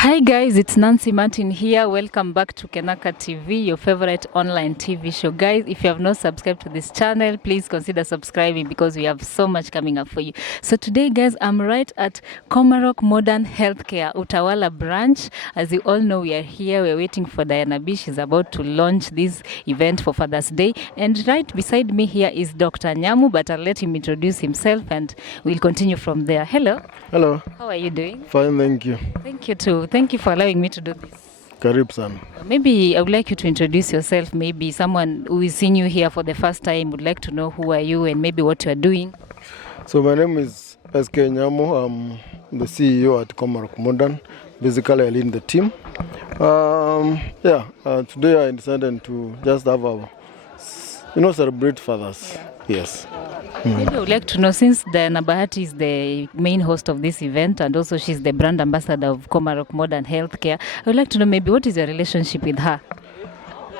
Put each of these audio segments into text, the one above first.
Hi guys, it's Nancy Martin here. Welcome back to Kenaka TV, your favorite online TV show. Guys, if you have not subscribed to this channel, please consider subscribing because we have so much coming up for you. So today guys, I'm right at Komarok Modern Healthcare Utawala branch. As you all know, we are here. We're waiting for Diana B. She's about to launch this event for Father's Day. And right beside me here is Dr. Nyamu, but I'll let him introduce himself and we'll continue from there. Hello. Hello. How are you doing? Fine, thank you. Thank you too. Thank you for allowing me to do this. Karibu sana. Maybe I would like you to introduce yourself. Maybe someone who is seeing you here for the first time would like to know who are you and maybe what you are doing. So my name is SK Nyamu. I'm the CEO at Komarok Modern. Basically, I lead the team. Today I decided to just have celebrate fathers. Yes. Maybe I would like to know, since Diana Bahati is the main host of this event and also she's the brand ambassador of Komarok Modern Healthcare, I would like to know maybe what is your relationship with her?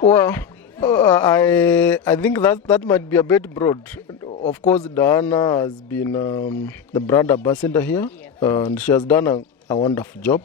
Well, I think that might be a bit broad. Of course, Diana has been the brand ambassador here, and she has done a wonderful job.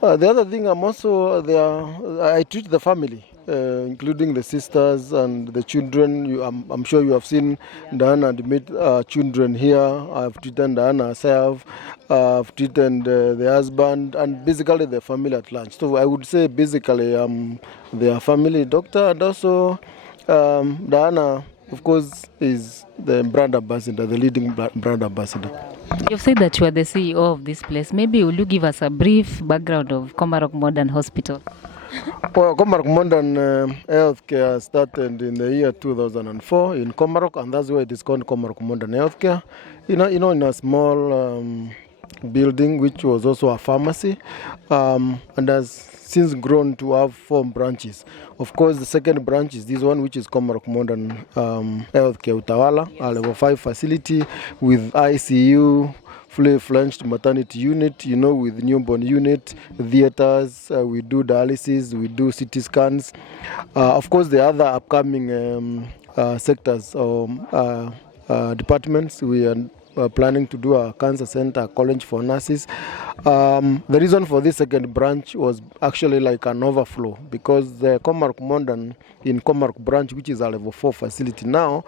The other thing, I'm also there. I treat the family, including the sisters and the children. I'm sure you have seen Diana meet children here. I've treated Diana herself. I've treated the husband and basically the family at large. So I would say basically I'm their family doctor, and also Diana, of course, is the brand ambassador, the leading brand ambassador. You've said that you are the CEO of this place. Maybe will you give us a brief background of Komarok Modern Hospital? Well, Komarok Modern Healthcare started in the year 2004 in Komarok, and that's why it is called Komarok Modern Healthcare. In a small building, which was also a pharmacy, and has since grown to have 4 branches. Of course, the second branch is this one, which is Komarok Modern Healthcare Utawala, a level 5 facility with ICU, fully fledged maternity unit, with newborn unit, theaters, we do dialysis, we do CT scans. Of course, the other upcoming sectors or departments, we are planning to do a cancer center, a college for nurses. The reason for this second branch was actually like an overflow, because the Komarok Modern in Komarok branch, which is a level 4 facility now,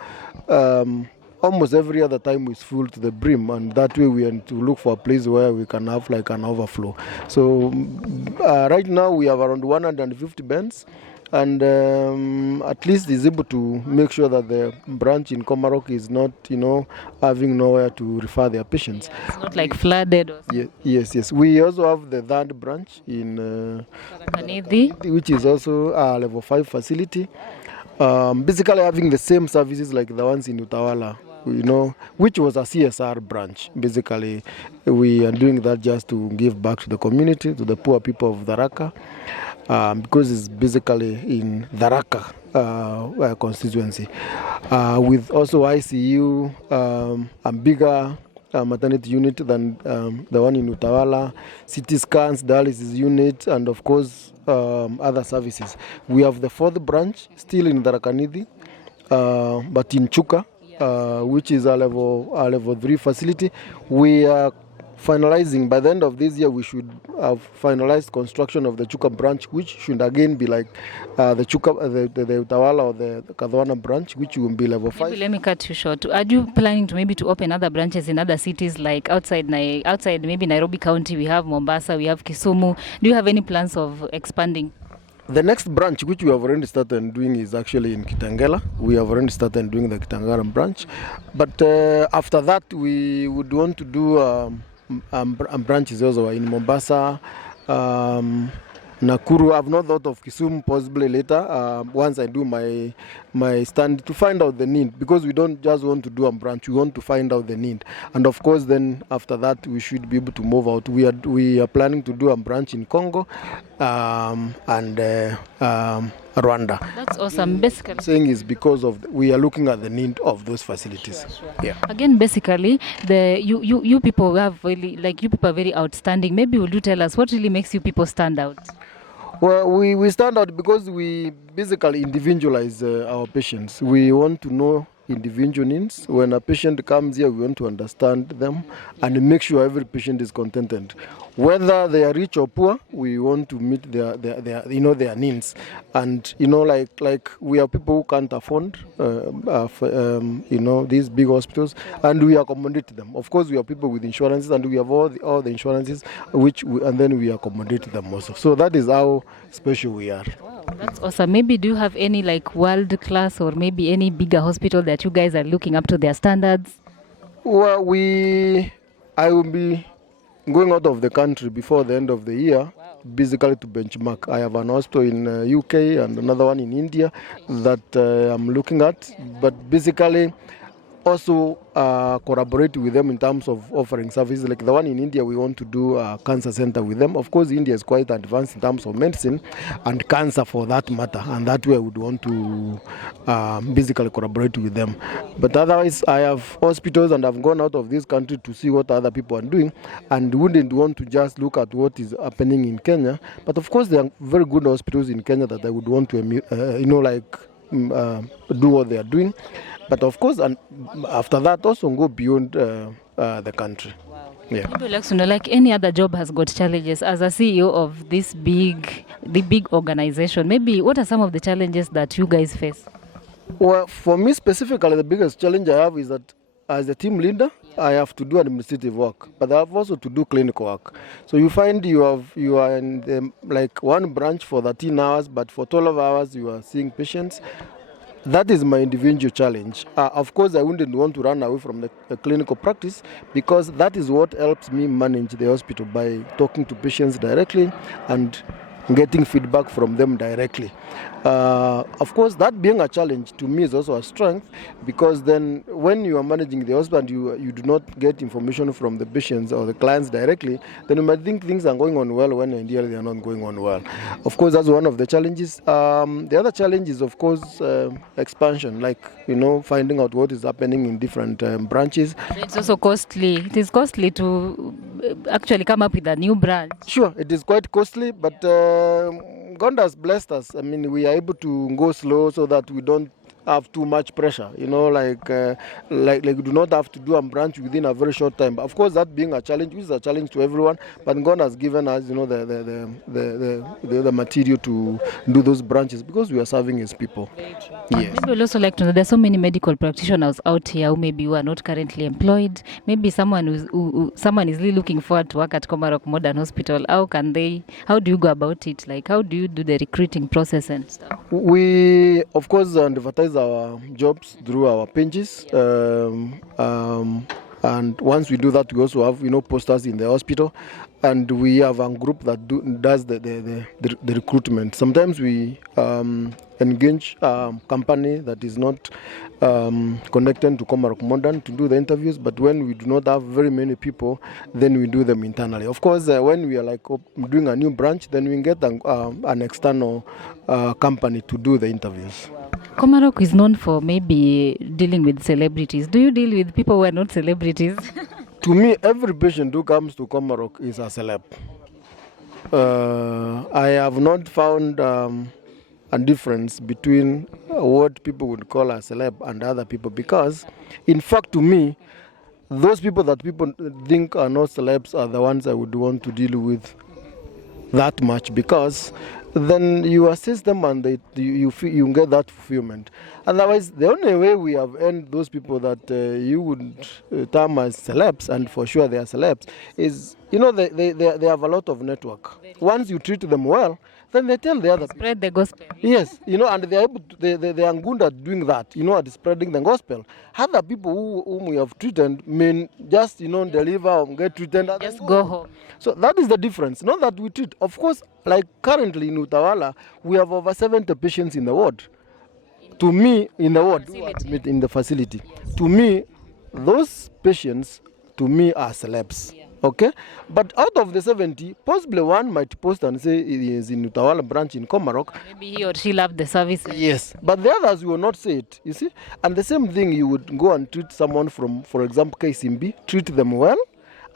almost every other time is full to the brim, and that way we have to look for a place where we can have like an overflow. So right now we have around 150 beds, and at least is able to make sure that the branch in Komarok is not, having nowhere to refer their patients. Yeah, it's not like flooded or something. Yes. We also have the third branch in which is also a level 5 facility. Basically having the same services like the ones in Utawala, which was a CSR branch. Basically, we are doing that just to give back to the community, to the poor people of Tharaka, because it's basically in Tharaka constituency, with also ICU, a bigger maternity unit than the one in Utawala, CT scans, dialysis unit, and of course other services. We have the 4th branch still in Tharaka-Nithi, but in Chuka, which is a level 3 facility. We are finalizing, by the end of this year, we should have finalized construction of the Chuka branch, which should again be like the Utawala or the Kadhwana branch, which will be level 5. Maybe let me cut you short. Are you planning to open other branches in other cities, like outside maybe Nairobi County? We have Mombasa, we have Kisumu. Do you have any plans of expanding? The next branch, which we have already started doing, is actually in Kitengela. We have already started doing the Kitengela branch. But after that, we would want to do branches also in Mombasa, Nakuru. I've not thought of Kisumu, possibly later, once I do my stand, to find out the need, because we don't just want to do a branch, we want to find out the need. And of course then after that we should be able to move out. We are planning to do a branch in Congo and Rwanda. That's awesome. Basically, saying is because of we are looking at the need of those facilities. Sure. Yeah. Again, basically, you people have really, you people are very outstanding. Maybe will you tell us what really makes you people stand out? Well, we stand out because we basically individualize our patients. We want to know individual needs. When a patient comes here, we want to understand them and make sure every patient is contented. Whether they are rich or poor, we want to meet their needs. And like we are people who can't afford these big hospitals, and we accommodate them. Of course, we are people with insurances, and we have all the insurances, and then we accommodate them also. So that is how special we are. That's awesome. Maybe do you have any like world class or maybe any bigger hospital that you guys are looking up to their standards? Well, I will be going out of the country before the end of the year, basically to benchmark. I have an hospital in UK and another one in India that I'm looking at, but basically also collaborate with them in terms of offering services. Like the one in India, we want to do a cancer center with them. Of course, India is quite advanced in terms of medicine and cancer for that matter, and that way I would want to basically collaborate with them. But otherwise, I have hospitals and I've gone out of this country to see what other people are doing, and wouldn't want to just look at what is happening in Kenya. But of course, there are very good hospitals in Kenya that I would want to do what they are doing. But of course, and after that, also go beyond the country. Wow. Yeah. Maybe like to know, like any other job has got challenges. As a CEO of the big organization, maybe what are some of the challenges that you guys face? Well, for me specifically, the biggest challenge I have is that as a team leader, I have to do administrative work, but I have also to do clinical work. So you find you are in like one branch for 13 hours, but for 12 hours you are seeing patients. That is my individual challenge. Of course, I wouldn't want to run away from the clinical practice, because that is what helps me manage the hospital, by talking to patients directly and getting feedback from them directly. Of course, that being a challenge to me is also a strength, because then when you are managing the hospital and you do not get information from the patients or the clients directly, then you might think things are going on well when in reality they are not going on well. Of course, that's one of the challenges. The other challenge is, of course, expansion, like finding out what is happening in different branches. It's also costly. It is costly to actually come up with a new branch. Sure, it is quite costly, but God has blessed us. I mean, we are able to go slow so that we don't have too much pressure, like we do not have to do a branch within a very short time. But of course, that being a challenge, which is a challenge to everyone, but God has given us, the material to do those branches, because we are serving His people. Yes. Maybe we'd also like to know, there's so many medical practitioners out here who maybe who are not currently employed. Maybe someone is really looking forward to work at Komarok Modern Hospital. How do you go about it? Like, how do you do the recruiting process and stuff? We, of course, advertise our jobs through our pages. And once we do that, we also have posters in the hospital, and we have a group that does the recruitment. Sometimes we engage a company that is not connected to Komarok Modern to do the interviews, but when we do not have very many people, then we do them internally. Of course, when we are like doing a new branch, then we get an external company to do the interviews. Komarok is known for maybe dealing with celebrities. Do you deal with people who are not celebrities? To me, every patient who comes to Komarok is a celeb. I have not found a difference between what people would call a celeb and other people, because, in fact, to me, those people that people think are not celebs are the ones I would want to deal with that much, because then you assess them and you get that fulfillment. Otherwise, the only way we have earned those people that you would term as celebs, and for sure they are celebs, is they have a lot of network. Once you treat them well, then they tell the other people. Spread the gospel. Yes, and they are able to, they are good at doing that, at spreading the gospel. Other people whom we have treated mean just, deliver or get treated. Just go home. So that is the difference. Not that we treat. Of course, like currently in Utawala, we have over 70 patients in the ward. To me, in the ward, in the facility. Yes. To me, those patients, are celebs. Yeah. Okay? But out of the 70, possibly one might post and say he is in Utawala branch in Komarok. Maybe he or she loved the service. Yes. But the others will not say it, you see? And the same thing, you would go and treat someone from, for example, KCMB, treat them well,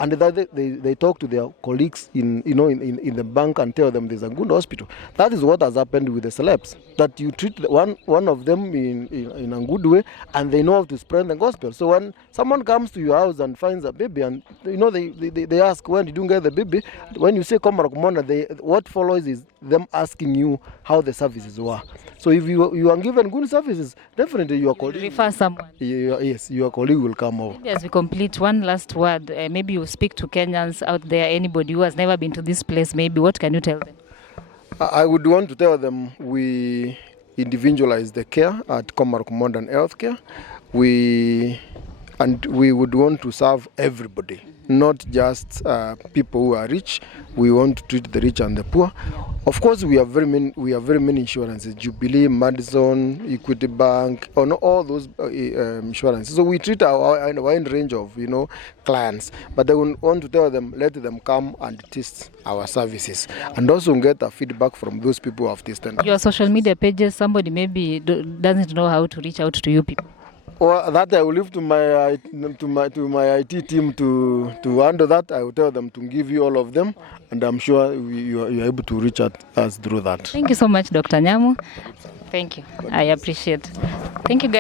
and that they talk to their colleagues in the bank and tell them there's a good hospital. That is what has happened with the celebs, that you treat one of them in a good way, and they know how to spread the gospel. So when someone comes to your house and finds a baby, and they ask, when did you get the baby? When you say Komarok Monda, what follows is them asking you how the services were. So if you are given good services, definitely your colleague Refer someone. Yes, your colleague will come over. Maybe as we complete, one last word. Maybe you speak to Kenyans out there, anybody who has never been to this place. Maybe what can you tell them? I would want to tell them we individualize the care at Komarok Modern Healthcare. We would want to serve everybody, not just people who are rich. We want to treat the rich and the poor. Of course, we have very many insurances: Jubilee, Madison, Equity Bank, all those insurances. So we treat our wide range of clients. But I want to tell them, let them come and test our services, and also get a feedback from those people who have tested. Your social media pages, somebody maybe doesn't know how to reach out to you people. Well, that I will leave to my IT team to handle that. I will tell them to give you all of them, and I'm sure you are able to reach out us through that. Thank you so much, Dr. Nyamu. Thank you. I appreciate. Thank you, guys.